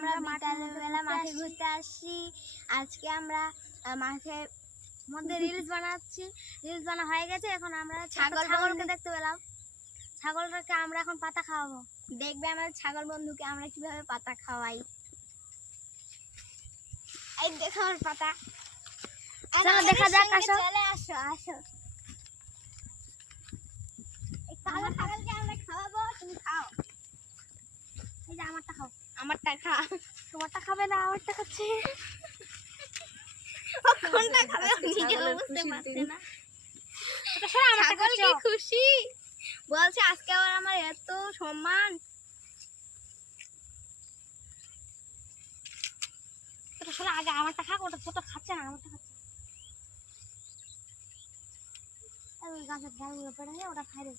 আমরা বিকালবেলা মাঠে ঘুরতে আসছি। আজকে আমরা মাঠের মধ্যে রিলস বানাচ্ছি। রিলস বানা হয়ে গেছে, এখন আমরা ছাগলকে দেখতে পেলাম। ছাগলটাকে আমরা এখন পাতা খাওয়াবো। দেখবে আমাদের ছাগল বন্ধুকে আমরা কিভাবে পাতা খাওয়াই। এই দেখো আমার পাতা। চলো দেখা যাক, আসো চলে আসো আসো। এই কালো ছাগলকে আমরা খাওয়াবো, তুমি খাও। এই যে আমারটা খাও। আমারটা খা। তোমারটা খাবে না, আমারটা খাচ্ছে। কোনটা খাবে নিজেও বুঝতে পারছে না। ছাগল কি খুশি, বলছে আজকে আবার আমার এত সম্মান। ওটা শোনা আগে আমারটা খাক, ওটা ছোট খাচ্ছে না, আমারটা খাচ্ছে। ওই গাছের ডালগুলো পড়ে ওটা খাই রে।